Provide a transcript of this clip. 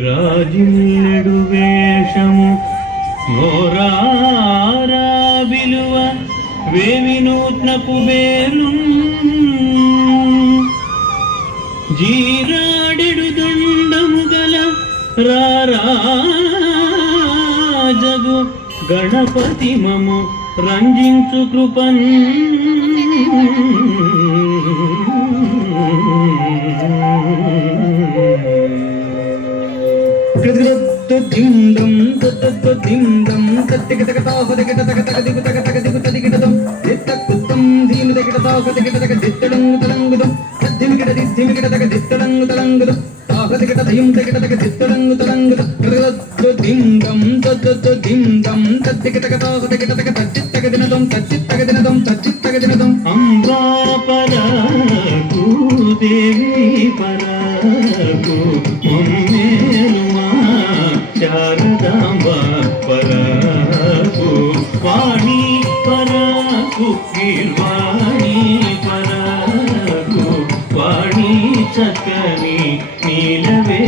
శ్రీరాజిల్లెడు వేషము నోరారా విలువ వేవి నూత్నపు వేలు జీరాడెడు దండము గల రారాజగు గణపతి మము రంజించు కృపన్ దిందం దిందం తత్తిక తక తాహ తక తక తక దిగు తక తక దిగు తదిగిటదం దిత్త కుత్తం దీను తక తాహ తక తక దిత్తడంగు తలంగుదం తద్దిమికిట దిద్దిమికిట తక దిత్తడంగు తలంగుదం తాహ తక తయం తక తక దిత్తడంగు తలంగుదం దిందం దిందం తత్తిక తక తాహ తక తక తచ్చిత్తక దినదం తచ్చిత్తక దినదం తచ్చిత్తక దినదం అంబా పరాకు దేవి పరాకు మమ్మేలుమా శారదాంబ పరాకు వాణి పరాకు గీర్వాణి పరాకు వాణి చక్కని నీలవే